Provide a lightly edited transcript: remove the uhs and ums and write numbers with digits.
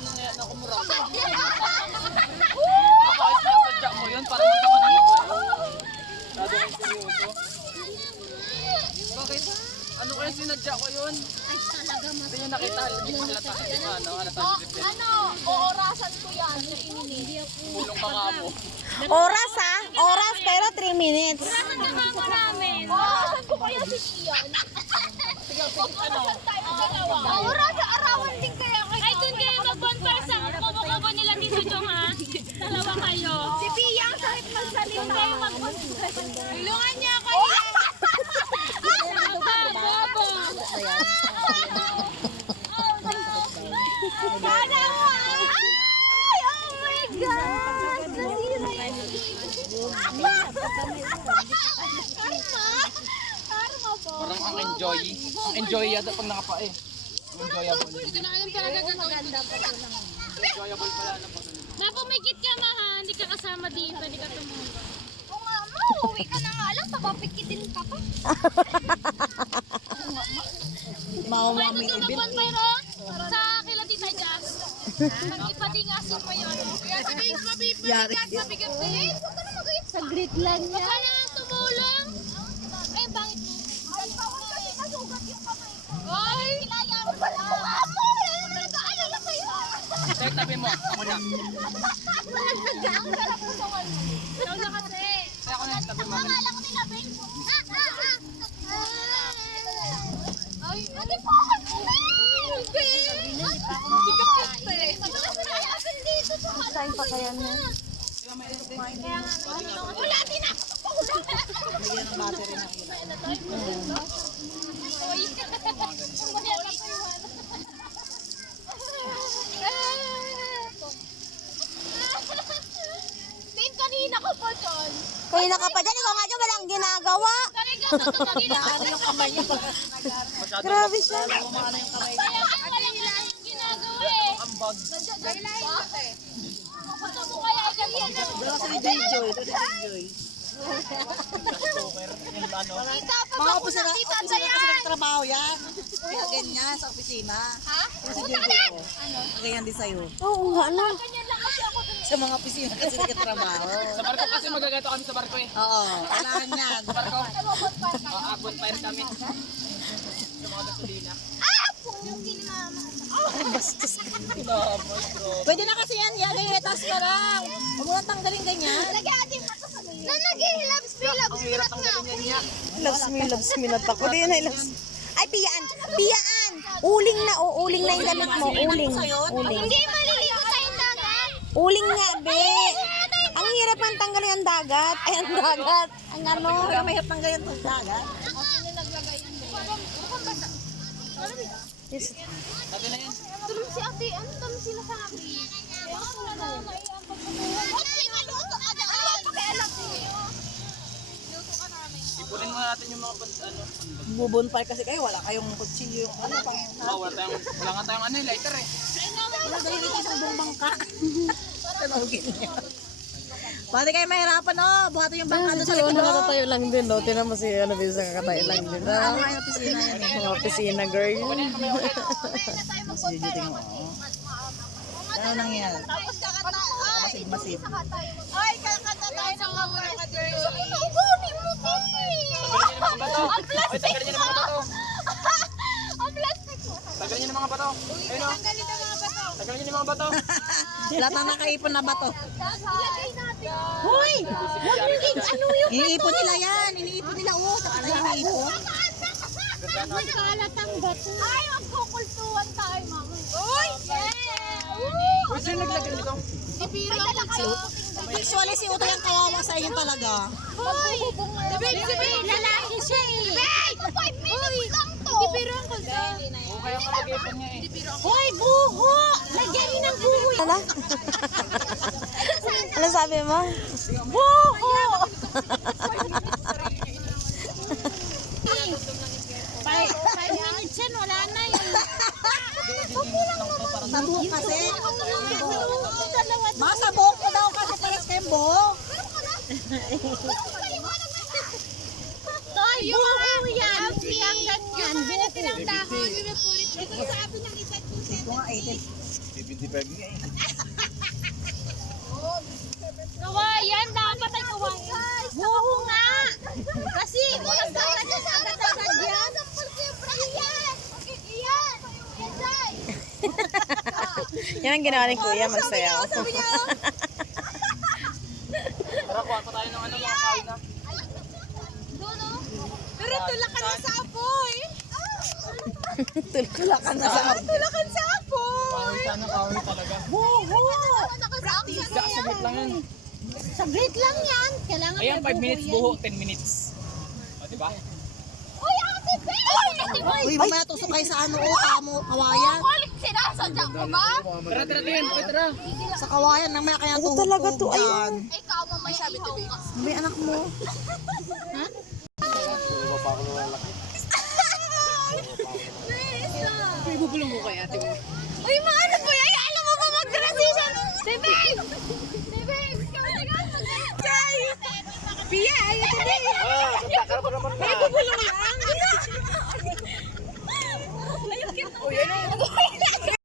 ganun nga na kumura. Bakit sinasadya mo yun? Parang magkawanan ako. Lado kang seryoso. Bakit? Ano kaya sinadya ko yun? Ay, talaga mas. Hindi nyo nakita. Hindi ko halata. Oorasan ko yan. Bulong ka nga mo. Oras ha? Oras pero 3 minutes. Oorasan ka mama namin. Oorasan ko kaya si Ian. Oorasan tayo dalawa. Oorasan, arawan din kaya kayo. Ay, dun kayo mag-bonfire sa kubo-kubo nila dito dong ha. Dalawa kayo. Si Pia ang sakit magsalita. Dun kayo mag-bonfire. Tulungan niya kayo. Sana mo! Ay! Oh my God! Nasira yung Karma! Karma po! Parang ang enjoy. Ang enjoy yata pag nakapae. Enjoyable. Hindi ko na alam talaga maganda po. Enjoyable pala na pag Napumikit ka maha, hindi ka kasama dito, hindi ka tumulong. Oo nga mo, uwi ka na nga lang, papapikitin ka pa. May gusto mo bonfire sa kila Tita Jazz. Mag-ipadingasin mo yun. Kaya sabihin ko, mabigat din. Saglit lang Baka na tumulong. Ay, bakit mo? Ay, bawal kasi nasugat yung kamay ko. Ay! Kilaya ko pala. Amo, nag-aalala sa'yo. Tay, tabi mo. Ako na. Ang sarap ko sa wal. Ikaw na kasi. Tay, ako na. Tabi mo. Akala ko nila, babe. Ay, Hindi po ako. hindi ka piste. Akin dito sa Saan pa kaya na? wala din ako. Lagyan ng battery ng ilan. Uy. Babe, kanina ko pa dyan. Kanina ka pa dyan, ikaw nga dyan, walang ginagawa. Talaga, totoo Ano yung kamay niya? Masyado Grabe siya. Umano yung kamay. Kaya ang walang ginagawa eh. Ambag. Gusto mo kaya ganyan na. Doon si Joy. Poker. Yung ano. Mga opisina kasi ng trabaho yan. Kaya ganyan sa opisina. Ha? Yung si Joy. Ganyan din sa'yo. Oo nga, ano? Ganyan lang kasi ako dun. Sa mga opisina kasi nagkatrabaho. Sa barko kasi magagato kami sa barko eh. Oo, kailangan yan. Sa barko. Bonfire kami. Sa mga gasolina. Yung kinama. Bastos ka. Naman, bro. Pwede na kasi yan, yan, taas ka lang. Huwag mo nang tanggalin ganyan. Lagyan natin mata sa ganyan. Na nag-hilabs, hilabs, Ang hirap ng ganyan niya. Loves me not ako. Di na loves. Ay, piyaan. Piyaan. Uling na, uling na yung damit mo. Uling. Hindi maliligo tayong dagat. Uling nga, be. Ang hirap ang tanggalin ang dagat. Ay, ang dagat. Ang ano. Kaya mahirap tanggalin ang dagat. Yes. Sabi na yan. Tulong si ate, ano tanong sila sa akin? Okay, maluto ka dyan. Ano ba pakialam niyo? Ipunin mo natin yung mga ano. Bubonfire kasi kayo. Wala kayong kutsilyo. Yung ano pang... Wala nga tayong ano, lighter eh. Wala dali dito isang buong bangka. Tanogin niya. Pati kayo mahirapan, oh. Buhatin yung bangka doon sa likod. Nakatayo lang din, no? Tinan mo si ano, bisa kakatayo lang din. Ano nga yung opisina yan eh. Mga opisina, girl. Ano lang yan? Tapos kakata. Ay, Masid. ay, kakata tayo ng mga girls. Naubunin mo, Tagalin niyo ng mga bato. Ang plastic mo. Tagalin niyo ng mga bato. Ayun o. Tanggalin ang mga bato. Tagalin niyo ng mga bato. Lahat na nakaipon na ba to? Ilagay natin. Hoy! Ano yung iniipon nila yan? Iniipon nila, oh. Saka na iniipon. Magkalatang bato. Ay, magkukultuhan tayo, mama. Uy! Uy, sino naglagay nito? May dala kayo. Actually, si Utoy ang kawawa sa inyo talaga. Hoy! Lalaki siya eh. Wait! 5 minutes lang to. Ibiruan ko sa. Oo, kaya malagay niya eh. Hoy, buho! Lagyan niyo ng buho. Ano? Ano sabi mo? Buho! 5 minutes yan, wala na yun. Sabok kasi. Masabok ko daw kasi pares kayong buhok. Toy, buho yan. Ang ganyan. Buho lang dahon. Ito sabi ng isa. Ito nga 80. Kawayan, dapat ay kawayan. Buho nga! Kasi, walang gawin niya sa agad-agad yan. Yan ang ginawa ni Kuya, magsayaw. Sabi niya, Tara, kuha pa tayo ng ano mga kain na. pero tulakan na sa apoy. Tulakan na sa Tulakan sa apoy. Kahoy sana, kahoy talaga. Buho! Practice na Saglit lang yan. Saglit lang yan. Kailangan Ayan, may 5 minutes buho, 10 minutes. O, diba? Uy, mamaya tusok kayo sa ano, kamo, kawayan. Sinasadya ko ba? Tara, tara, tingin. Tara. Sa kawayan, nang may kaya Ano tuhog talaga to? yan. Ikaw, mamaya sabi to be. May anak mo. Ibubulong ko kay ate mo. Uy, mga ano po yan? Alam mo ba mag-transition? Si Babe!